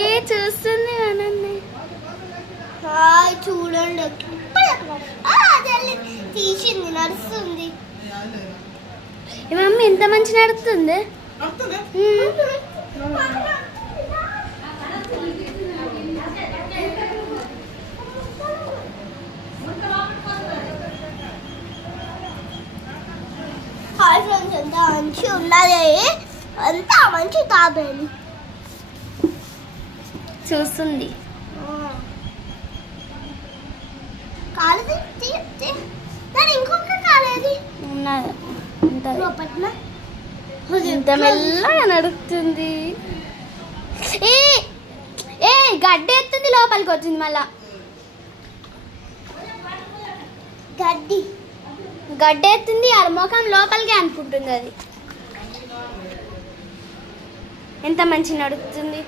ఏ చూస్తుంది అనన్నే చూడండి తీసింది నడుస్తుంది. ఈ మమ్మీ ఎంత మంచి నడుస్తుంది. హాయ్ ఫ్రెండ్స్, ఎంత మంచి ఉన్నది, అంత మంచి తాబేలు చూస్తుంది. కాలేది దాని ఇంకొక కాలేది ఉన్నది లోపట్న ఇంత మెల్లగా నడుస్తుంది. ఏ ఏ గడ్డ ఎత్తుంది, లోపలికి వచ్చింది మళ్ళా. గడ్డ ఎత్తుంది, అరమోకం లోపలికి అనుకుంటుంది. అది ఎంత మంచి నడుస్తుంది.